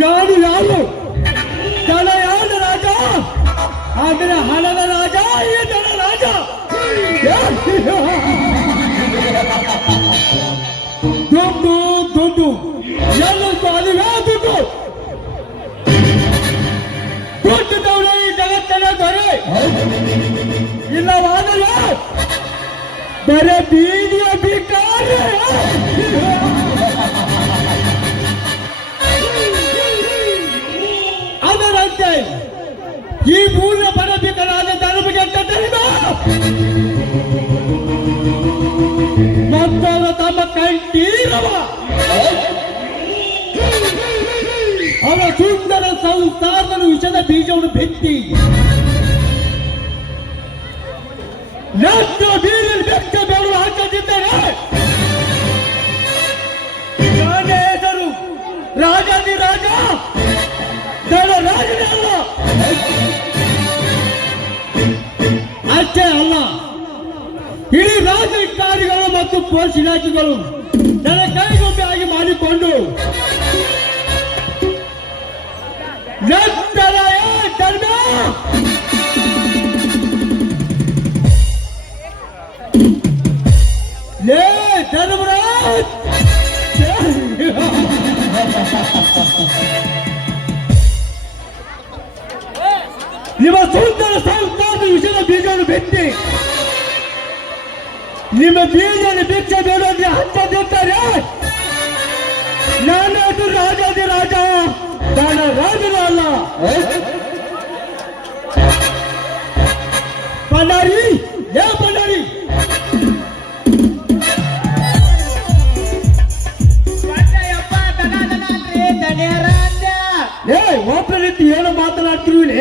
ನಾನು ಯಾರು? ಜನ ಯಾರು ರಾಜ? ಆದರೆ ಹಣದ ರಾಜ, ಈ ಜನ ರಾಜ. ದುಡ್ಡು ದುಡ್ಡು ಎಲ್ಲ ಅದಿವೇ ದುಡ್ಡು. ದುಡ್ಡಿದ್ದವರೇ ಈ ಜಗತ್ತನ್ನ ದೊರೆ. ಇಲ್ಲವಾದರೆ ಬರೇ ಬೀದಿಯ ಭಿಕಾರಿ. ಅದರಂತೆ ಈ ಮೂಲ ಬರಬೇಕಾದ ಧರ್ಮಗೆ ಮತ್ತವರು ತಮ್ಮ ಕಂಠೀರವ ಅವರ ಸುಂದರ ಸಂಸಾರದ ವಿಷದ ಬೀಜವನ್ನು ಬಿತ್ತಿ ರಾಜ್ಯ ಬೀರಲ್ಲಿ ಬೆಚ್ಚ ಬೆವರು ಹಾಕುತ್ತಿದ್ದಾರೆ. ನಾನೇ ಹೆಸರು ರಾಜಾದಿ ರಾಜ, ರಾಜನೇ ಅಲ್ಲ. ಅಷ್ಟೇ ಅಲ್ಲ, ಇಡೀ ರಾಜಕಾರಿಗಳು ಮತ್ತು ಪೊಲೀಸ್ ಇಲಾಖೆಗಳು ನನ್ನ ಕೈಗೊಂಬೆ ಆಗಿ ಮಾಡಿಕೊಂಡು ಧರ್ಮರಾಜ್ ನಿಮ್ಮ ಸುಂದರ ಸಂಸ್ಥಾನ ವಿಷಯದ ಬೀಜವನ್ನು ಬಿತ್ತಿ ನಿಮ್ಮ ಬೀಜದಲ್ಲಿ ಭಿಕ್ಷೆ ಬೇಡೋದ್ರೆ ಹಂಚದಿರ್ತಾರೆ. ನಾನದು ರಾಜಾದಿ ರಾಜ, ನಾನು ರಾಜನ ಅಲ್ಲ. ಬಳ್ಳಾರಿ ಬಳ್ಳಾರಿ ಒಬ್ಬ ರೀತಿ ಏನು ಮಾತನಾಡ್ತಿರುವಿಲ್ಲ.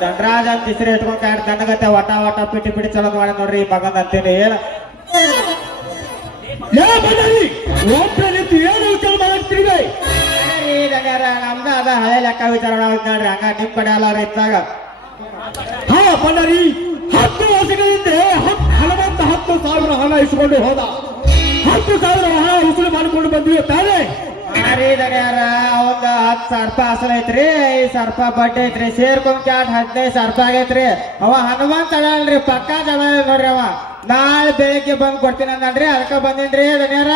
ದಂಡರಾಜ ಅಂತ ಹೆಸರು ಇಟ್ಕೊಂಡ್ ದಂಡಗತ್ತೆ ವಟ ವಟ ಪಿಟಿ ಪಿಟಿ ಚಲೋ ಮಾಡಿ ನೋಡ್ರಿ ಈ ಮಗನ್ ಅಂತೇಳಿ ಏನು ಒಬ್ಬ ರೀತಿ ಏನು ವಿಚಾರ ಮಾಡಾಕ್ತಿರುವೆ. ನಮ್ದ ಅದ ಹಳೆ ಲೆಕ್ಕ ವಿಚಾರ ಮಾಡೋದು ನೋಡ್ರಿ. ಹಂಗ ನಿಮ್ ಕಡೆ ಎಲ್ಲ ಇದ್ದಾಗ ಹಾ ಬಳ್ಳಾರಿ 10 ವರ್ಷಗಳಿಂದ 10,000 ಹಣ ಇಸ್ಕೊಂಡು ಹೋದ. 10,000 ಹಣ ವಸೂಲಿ ಮಾಡಿಕೊಂಡು ಬಂದಿವೆ ತಾನೇ. ಒಂದು 10,000 ರೂಪಾಯಿ ಅಸಲ ಐತ್ರಿ, 5,000 ರೂಪಾಯಿ ಬಡ್ಡಿ ಐತ್ರಿ, ಸೇರ್ಕೊಂಡ್ 15,000 ರೂಪಾಯಿ ಆಗೈತ್ರಿ. ಅವ ಹನುಮಂತ ಅಲ್ರಿ, ಪಕ್ಕಾ ಜನ ನೋಡ್ರಿ. ಅವ ನಾಳೆ ಬೆಳಿಗ್ಗೆ ಬಂದ್ ಕೊಡ್ತೀನಿ ಅಂದ್ರಿ ಅದಕ್ಕ ಬಂದಿನ್ರಿ ದನಿಯಾರ.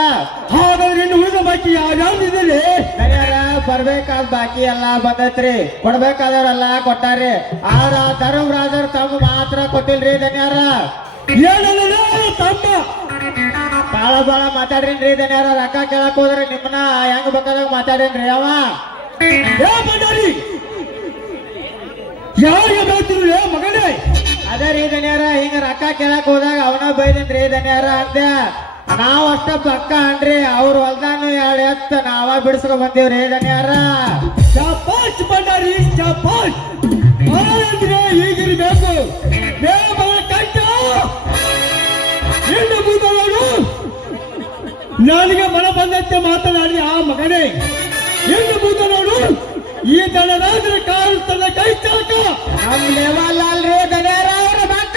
ಹಾಗಾದ್ರೆ ಇನ್ನು ಉಳಿದ ಬಾಕಿ ಯಾವ್ಯಾವ್ದಿದೆ? ದನಿಯಾರ ಬರ್ಬೇಕಾದ ಬಾಕಿ ಎಲ್ಲಾ ಬಂದೈತ್ರಿ, ಕೊಡ್ಬೇಕಾದವ್ರೆಲ್ಲ ಕೊಟ್ಟಾರಿ. ಆದ್ರ ಧರ್ಮರಾಜರು ತಮ್ಮ ಮಾತ್ರ ಕೊಟ್ಟಿಲ್ರಿ ದನಿಯಾರ. ಏನಲ್ಲ ತಮ್ಮ ಬಾಳ ಮಾತಾಡ್ರಿನ್ರಿ ದನಿಯಾರ. ರೊಕ್ಕ ಕೇಳಕ್ ಹೋದ್ರೆ ನಿಮ್ಮನ್ನ ಹೆಂಗ್ ಬೇಕಾದಾಗ ಮಾತಾಡೇನ್ರಿ ಅವ. ಏ ಬಂದಾರಿ ಯಾರಿಗೆ ಬರ್ತಿದ್ರು ಮಗನೇ? ಅದೇ ರೀ ದನಿಯಾರ, ಹಿಂಗ ರೊಕ್ಕ ಕೇಳಕ್ ಹೋದಾಗ ಅವನ ಬೈದಿನ್ರಿ ದನಿಯಾರ ಅಂದೆ. ನಾವ್ ಅಷ್ಟ ಪಕ್ಕ ಅನ್ರಿ, ಅವ್ರ ಹೊಲ್ದಾನು 2 ಎತ್ತ ನಾವ ಬಿಡಿಸ್ಕೊಂಡ್ ಬಂದೀವ್ರಿ ದನಿಯಾರ. ಶಾಬಾಷ್ ಬಂದಾರಿ ಶಾಬಾಷ್. ಅಂದ್ರೆ ಹೀಗಿರ್ಬೇಕು. ಕಂಡ ಹೆಣ್ಣು ಬೂದವರು ನನಗೆ ಮನ ಬಂದಂತೆ ಮಾತನಾಡಿ ಆ ಮಗನೇ. ಹೆಣ್ಣು ಬೂದವರು ಈ ದನರಾದ್ರೆ ಕಾಲು ತನ್ನ ಕೈ ಚಾಕ ನಮ್ ಲೆವಲ್ ಅಲ್ರಿ ದನಿಯಾರ ಅವ್ರ ಮಕ್ಕ.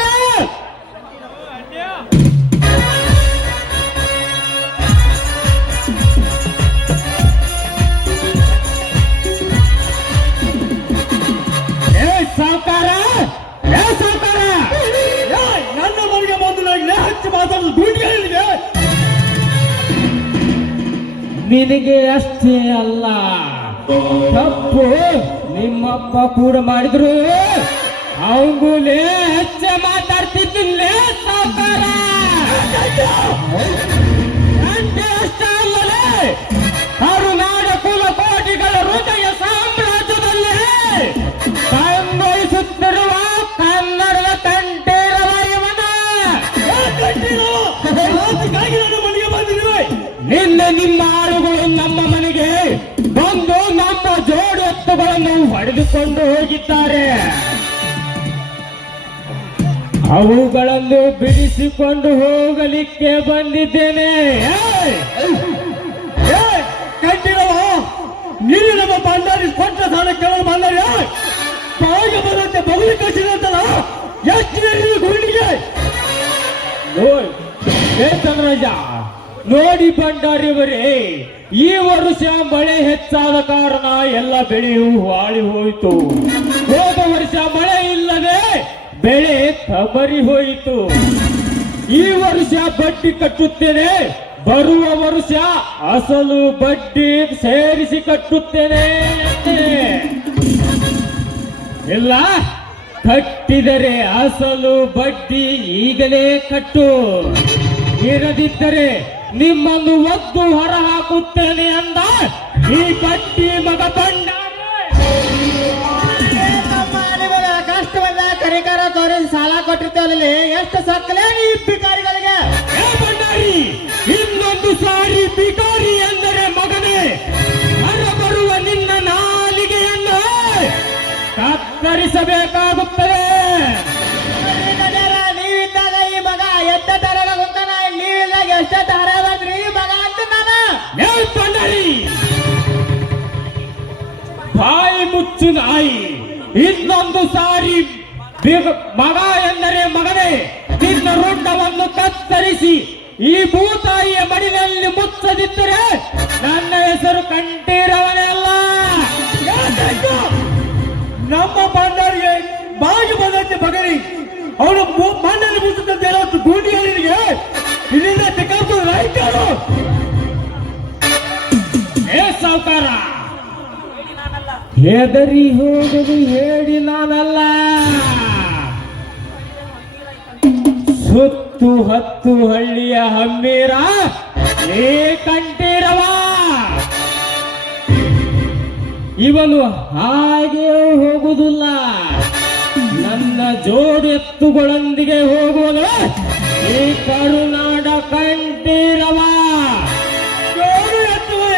ಸಾವುಕಾರ ಸಾವುಕಾರ ನನ್ನ ಮನೆಗೆ ಬಂದು ನನಗೆ ಹಚ್ಚಿ ಮಾತಾಡೋದು ದುಡ್ಡಿಗೆ. ನಿನಗೆ ಅಷ್ಟೇ ಅಲ್ಲ, ತಪ್ಪು ನಿಮ್ಮಪ್ಪ ಕೂಡ ಮಾಡಿದ್ರು ಅವಂಗುಲೇ ಹೆಚ್ಚ ಮಾತಾಡ್ತಿದ್ದಿಲ್ಲ ಸಾವುಕಾರ. ಅಷ್ಟೇ ಅಲ್ಲಲೇ ಕರುನಾಡ ಕುಲಕೋಟಿಗಳ ಹೃದಯ ಸಾಮ್ರಾಜ್ಯದಲ್ಲಿ ಸಂಭವಿಸುತ್ತಿರುವ ಕನ್ನಡದ ಕಂಠೀರವ ಇವನ. ಮನೆಗೆ ಬಂದಿದ್ವಿ. ನಿನ್ನೆ ನಿಮ್ಮ ಆಳುಗಳು ನಮ್ಮ ಮನೆಗೆ ಬಂದು ನಮ್ಮ ಜೋಡು ಎತ್ತುಗಳನ್ನು ಹೊಡೆದುಕೊಂಡು ಹೋಗಿದ್ದಾರೆ. ಅವುಗಳನ್ನು ಬಿಡಿಸಿಕೊಂಡು ಹೋಗಲಿಕ್ಕೆ ಬಂದಿದ್ದೇನೆ. ಕಂಠೀರವ, ನೀನು ನಮ್ಮ ಬಂಡಾರಿ ಕೊಟ್ಟ ಸಾಲ ಕೇಳಲು ಬಂದಾರ. ಬಾಯಿಗೆ ಬರುತ್ತೆ ಬಗುಲಿ ಕಳಿಸಿದಂತಲ್ಲ. ಎಷ್ಟು ಗುಂಡಿಗೆ ಚಂದ್ರರಾಜ ನೋಡಿ ಭಂಡಾರಿಯವರೇ, ಈ ವರ್ಷ ಮಳೆ ಹೆಚ್ಚಾದ ಕಾರಣ ಎಲ್ಲ ಬೆಳೆಯು ಹಾಳಿ ಹೋಯಿತು. ಹೋದ ವರ್ಷ ಮಳೆ ಇಲ್ಲದೆ ಬೆಳೆ ಕಬರಿ ಹೋಯಿತು. ಈ ವರ್ಷ ಬಡ್ಡಿ ಕಟ್ಟುತ್ತೇನೆ, ಬರುವ ವರ್ಷ ಅಸಲು ಬಡ್ಡಿ ಸೇರಿಸಿ ಕಟ್ಟುತ್ತೇನೆ. ಇಲ್ಲ ಕಟ್ಟಿದರೆ ಅಸಲು ಬಡ್ಡಿ ಈಗಲೇ ಕಟ್ಟು, ಇರದಿದ್ದರೆ ನಿಮ್ಮನ್ನು ಒದ್ದು ಹೊರ ಹಾಕುತ್ತೇನೆ ಅಂದ ಈ ಬಡ್ಡಿ ಮಗ ಕಷ್ಟವಲ್ಲ ಕರಿಕಾರ ತೋರಿಸಿ ಸಾಲ ಕೊಟ್ಟಿರ್ತೇವಲ್ಲಿ ಎಷ್ಟು ಸಕ್ಕಲೇ ಈ ಭಿಕಾರಿಗಳಿಗೆ. ಭಂಡಾರಿ, ಇನ್ನೊಂದು ಸಾರಿ ಭಿಕಾರಿ ಎಂದರೆ ಮಗನೇ ಹೊರಬರುವ ನಿನ್ನ ನಾಲಿಗೆಯನ್ನು ಕತ್ತರಿಸಬೇಕಾಗುತ್ತದೆ. ನೀವಿದ್ದಾಗ ಈ ಮಗ ಎಷ್ಟ ತರ ಗೊತ್ತಾನ, ನೀವಿದ್ದಾಗ ಎಷ್ಟ ತರ ಬಂದ್ರಿ ಈ ಮಗ ಅಂತ ನಾನು. ಭಂಡಾರಿ, ಬಾಯಿ ಮುಚ್ಚು ನಾಯಿ, ಇನ್ನೊಂದು ಸಾರಿ ಮಗ ಎಂದರೆ ಮಗನೇ ನಿನ್ನ ರುಂಡವನ್ನು ಕತ್ತರಿಸಿ ಈ ಭೂತಾಯಿಯ ಮಡಿನಲ್ಲಿ ಮುಚ್ಚದಿದ್ದರೆ ನನ್ನ ಹೆಸರು ಕಂಠೀರವನೇ ಅಲ್ಲ. ನಮ್ಮ ಭಂಡಾರಿಗೆ ಬಾಗಿ ಬಂದಂತೆ ಬಗರಿ ಅವನು ಮಣ್ಣಲ್ಲಿ ಮುಚ್ಚುತ್ತಂತೆ ಹೇಳೋದು ಗೂಡಿಗಳಿಗೆ ಇಲ್ಲಿಂದ ತೆಗೆದು ರೈತರು. ಸಾವುಕಾರ, ಹೆದರಿ ಹೋಗುದು ಹೇಳಿ ನಾನಲ್ಲ, ಸುತ್ತು 10 ಹಳ್ಳಿಯ ಹಮ್ಮೀರ ಏ ಕಂಠೀರವ. ಇವನು ಹಾಗೆ ಹೋಗುವುದಿಲ್ಲ, ನನ್ನ ಜೋಡಿ ಎತ್ತುಗಳೊಂದಿಗೆ ಹೋಗುವನು ಈ ಕರುನಾಡ ಕಂಠೀರವ. ಜೋಡಿ ಎತ್ತುಗಳು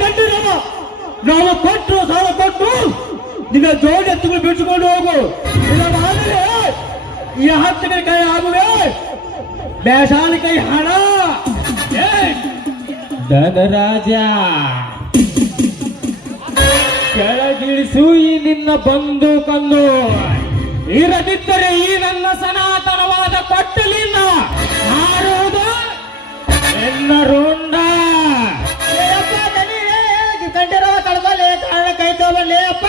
ಕಂಠೀರವ, ನಾವು ಕೊಟ್ಟರು ಸಾಲ ಕೊಟ್ಟು ನಿನ್ನ ಜೋಡಿ ಎತ್ತುಗಳು ಬಿಡಿಸಿಕೊಂಡು ಹೋಗು. ಇಲ್ಲವಾದರೆ ಈ ಹತ್ತಿನ ಕೈ ಆಗುವೆ ಬೇಸಾಲ ಕೈ ಹಣ. ಧನರಾಜ, ಕೆಳಗಿಳಿಸು ಈ ನಿನ್ನ ಬಂದೂಕನ್ನು, ಇರದಿದ್ದರೆ ಈ ನನ್ನ ಸನಾತನವಾದ ಕೊಟ್ಟಲಿನ ಹಾರುವುದು ಎನ್ನ ರುಂಡ. ಕಂಠೀರವ ಕಳ್ಕೊಳ್ಳಿ, ಕಾರಣ ಕೈ ತಗೊಳ್ಳಿ ಅಪ್ಪ.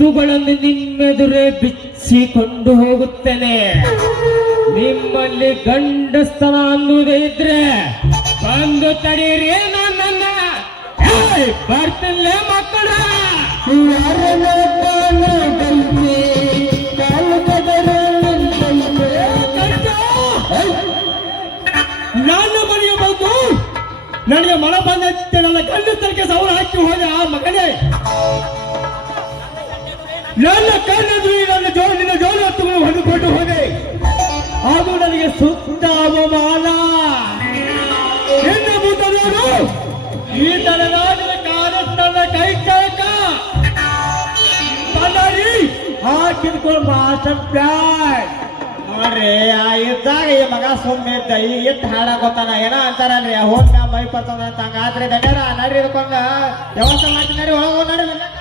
ಎತ್ತುಗಳನ್ನು ನಿಮ್ಮೆದುರೇ ಬಿಚ್ಚಿಕೊಂಡು ಹೋಗುತ್ತೇನೆ. ನಿಮ್ಮಲ್ಲಿ ಗಂಡಸ್ತನ ಅನ್ನುವುದೇ ಇದ್ರೆ ಬಂದು ತಡೀರಿ ನನ್ನನ್ನ. ಬರ್ತಿಲ್ಲೇ ಮಕ್ಕಳ ನನ್ನ ಮನೆಗೆ ಬಂದು ನನಗೆ ಮನ ಬಂದಂತೆ ನನ್ನ ಗಂಡು ತನಕ ಸವಾಲು ಹಾಕಿ ಹೋದ ಆ ಮಗನೇ. ನನ್ನ ಕಣ್ಣೆದುರು ನಿನ್ನ ಜೋಲು ಹತ್ತುಗಳು ಹೊಂದಿಕೊಂಡು ಹೋದೆ. ಅದು ನನಗೆ ಸುತ್ತ ಅವಮಾನ. ಇನ್ನು ಮುಂದೆ ನೋಡು, ಈ ತಲೆರಾಜನ ಕಾರಣ ನನ್ನ ಕೈ ಕೆಳಕ ಹಾಕಿದ್ಕೊಂಡು ಮಾಸ್ಟರ್ ಪ್ಲಾನ್ ನೋಡ್ರಿ. ಆ ಇದ್ದಾಗ ಈ ಮಗ ಸುಮ್ಮನೆ ಇದ್ದ, ಈ ಇಟ್ಟು ಹಾಡಕ್ ಗೊತ್ತಾನ ಏನೋ ಅಂತಾರಲ್ರಿ ಹೋಗ್ ಮೈ ಪರ್ತದ ಅಂತ. ಹಂಗಾದ್ರೆ ದಡ್ಯಾರ ನಡ್ರಿ ಇದಕ್ಕೊಂದು ವ್ಯವಸ್ಥೆ ಮಾಡ್ತೀನಿ, ಒಳಗೆ ನಡ್ರಿ.